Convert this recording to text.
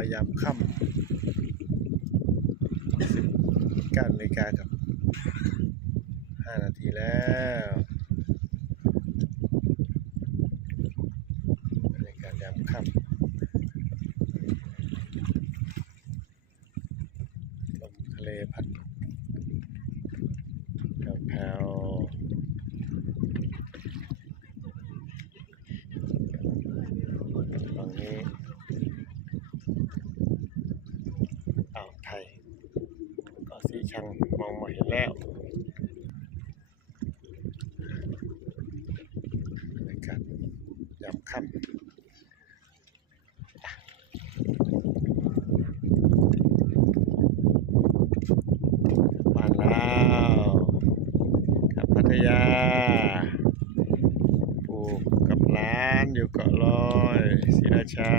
อยยามค่ำ19 นาฬิกากับ5 นาทีแล้วบรรยากาศยามค่ำลมทะเลพัดแผ่วๆฝั่งนี้อ่าวไทยก็สีชังมองมาเห็นแล้วบรรยากาศยามค่ำบ้านลาวกับพัทยาปู่กับหลานอยู่เกาะลอยศรีราชา